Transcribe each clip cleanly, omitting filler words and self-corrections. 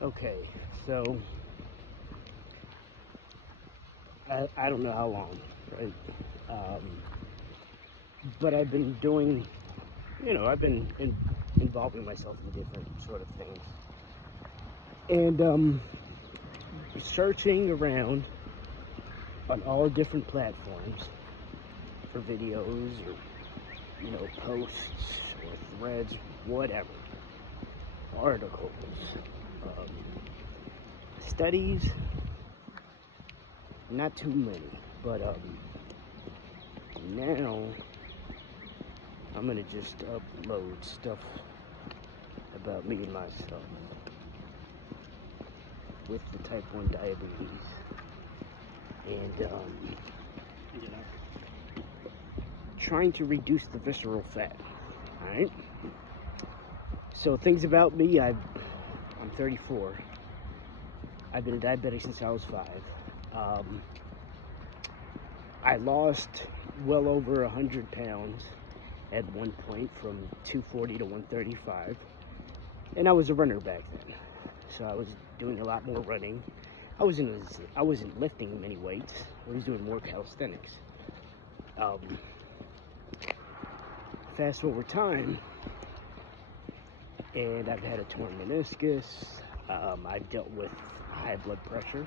Okay, so I don't know how long, right? But I've been doing, I've been involving myself in different sort of things. And searching around on all different platforms for videos or, posts or threads, whatever, articles, studies, not too many, but now I'm gonna just upload stuff about me and myself with the type 1 diabetes and trying to reduce the visceral fat. All right. So things about me: I'm 34. I've been a diabetic since I was 5. I lost well over 100 pounds at one point, from 240 to 135, and I was a runner back then, so I was doing a lot more running. I wasn't lifting many weights. I was doing more calisthenics. Fast forward time, and I've had a torn meniscus. I've dealt with high blood pressure.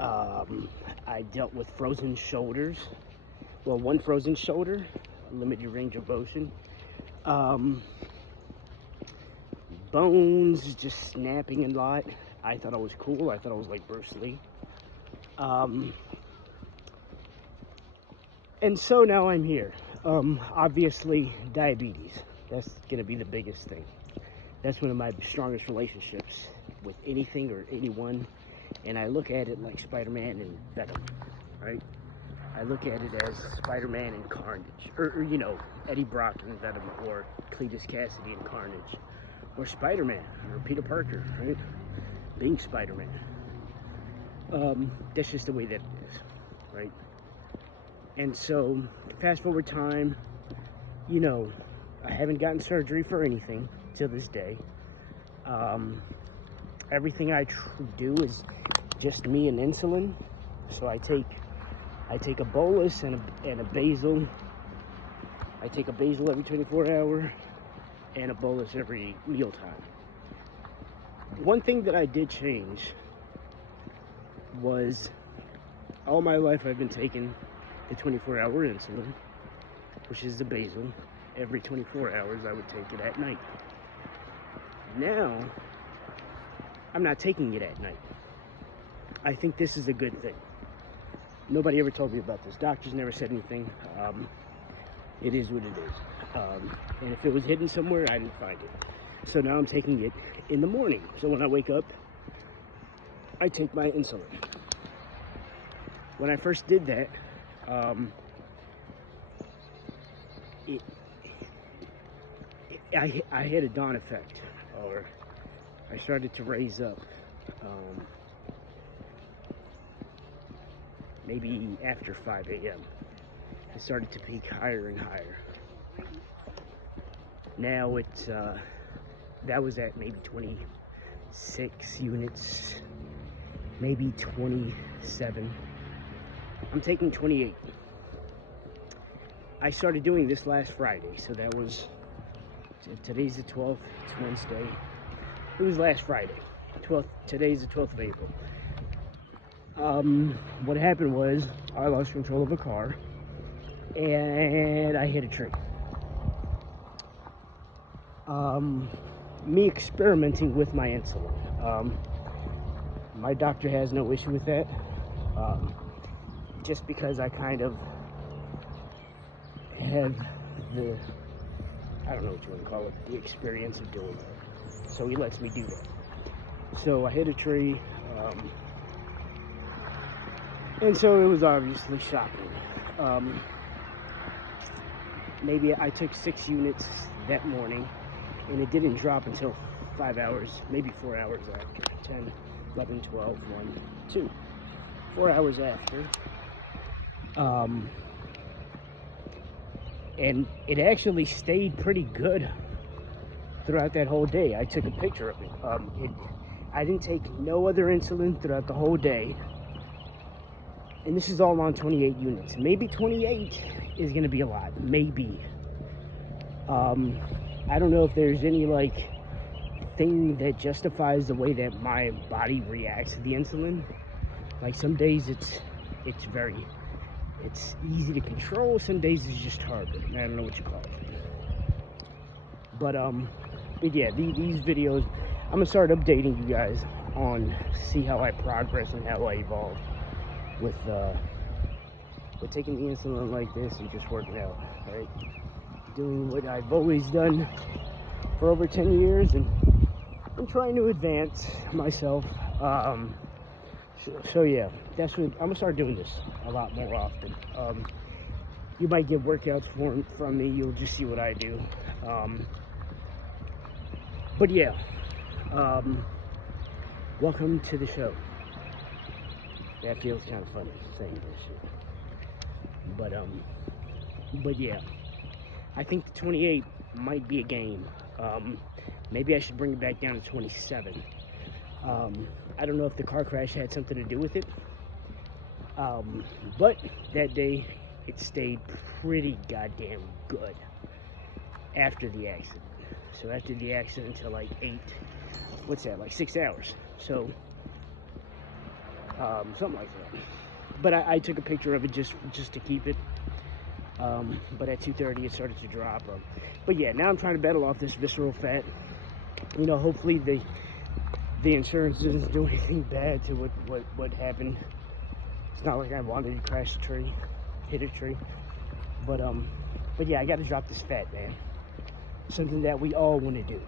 I dealt with frozen shoulders. Well, one frozen shoulder, limited range of motion. Bones just snapping a lot. I thought I was cool. I thought I was like Bruce Lee. And so now I'm here. Obviously, diabetes. That's going to be the biggest thing. That's one of my strongest relationships with anything or anyone. And I look at it like Spider-Man and Venom, right? I look at it as Spider-Man and Carnage. Or Eddie Brock and Venom, or Cletus Cassidy and Carnage. Or Spider-Man, or Peter Parker, right? Being Spider-Man. That's just the way that it is, right? And so, fast forward time, I haven't gotten surgery for anything to this day. Everything I do is just me and insulin. So I take a bolus and a basal. I take a basal every 24 hours and a bolus every mealtime. One thing that I did change was, all my life I've been taking the 24-hour insulin, which is the basal. Every 24 hours I would take it at night. Now, I'm not taking it at night. I think this is a good thing. Nobody ever told me about this. Doctors never said anything. It is what it is. And if it was hidden somewhere, I didn't find it. So now I'm taking it in the morning. So when I wake up, I take my insulin. When I first did that, I had a dawn effect, or I started to raise up. Maybe after 5 a.m. It started to peak higher and higher. Now it's that was at maybe 26 units, maybe 27. I'm taking 28. I started doing this last Friday, so that was, today's the 12th, it's Wednesday. It was last Friday, 12th. Today's the 12th of April. What happened was, I lost control of a car, and I hit a tree. Me experimenting with my insulin. My doctor has no issue with that, just because I kind of have the, I don't know what you want to call it, the experience of doing that. So he lets me do that. So I hit a tree, and so it was obviously shocking. Maybe I took 6 units that morning, and it didn't drop until 5 hours, maybe 4 hours after. 10, 11, 12, 1, 2. 4 hours after. And it actually stayed pretty good throughout that whole day. I took a picture of it. I didn't take no other insulin throughout the whole day. And this is all on 28 units. Maybe 28 is going to be a lot. Maybe. I don't know if there's any, like, thing that justifies the way that my body reacts to the insulin. Like, some days it's easy to control. Some days it's just hard. I don't know what you call it. But yeah, these videos, I'm going to start updating you guys on, see how I progress and how I evolve with taking the insulin like this and just working out, right? Doing what I've always done for over 10 years, and I'm trying to advance myself. So yeah, that's what I'm gonna start doing this a lot more often. You might get workouts from me. You'll just see what I do. But yeah, welcome to the show. That feels kind of funny saying this shit. But yeah, I think the 28 might be a game. Maybe I should bring it back down to 27. I don't know if the car crash had something to do with it. But that day, it stayed pretty goddamn good after the accident. So after the accident to like 6 hours. So, something like that. But I took a picture of it just to keep it. But at 2:30 it started to drop. But yeah, now I'm trying to battle off this visceral fat. You know, hopefully the insurance doesn't do anything bad to what happened. It's not like I wanted to crash a tree, hit a tree. But yeah, I got to drop this fat, man. Something that we all want to do.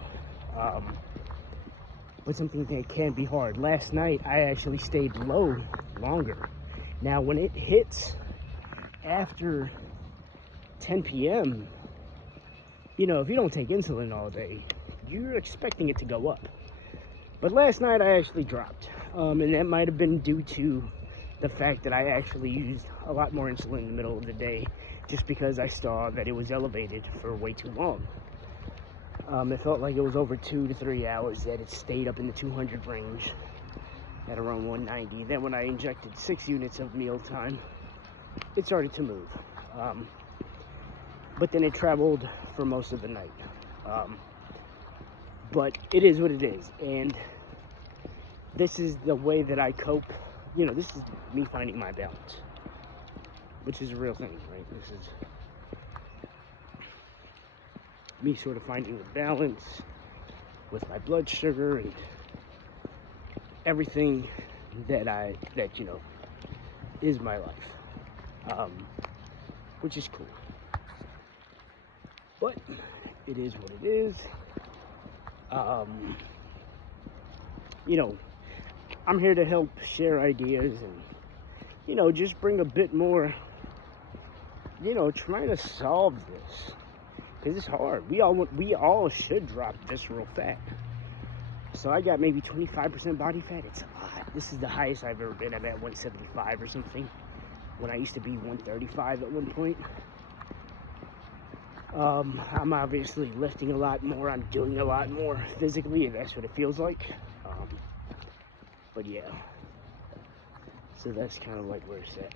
But something that can be hard. Last night I actually stayed low longer. Now when it hits after 10 p.m., you know, if you don't take insulin all day, you're expecting it to go up. But last night I actually dropped. And that might have been due to the fact that I actually used a lot more insulin in the middle of the day, just because I saw that it was elevated for way too long. It felt like it was over 2 to 3 hours that it stayed up in the 200 range at around 190. Then when I injected 6 units of mealtime, it started to move. But then it traveled for most of the night. But it is what it is. And this is the way that I cope. You know, this is me finding my balance, which is a real thing, right? This is me sort of finding the balance with my blood sugar and everything that you know, is my life, which is cool. But it is what it is. You know, I'm here to help share ideas and, you know, just bring a bit more, you know, trying to solve this. Because it's hard. We all should drop visceral fat. So I got maybe 25% body fat. It's a lot. This is the highest I've ever been. I'm at 175 or something, when I used to be 135 at one point. I'm obviously lifting a lot more. I'm doing a lot more physically, and that's what it feels like. But yeah. So that's kind of like where it's at.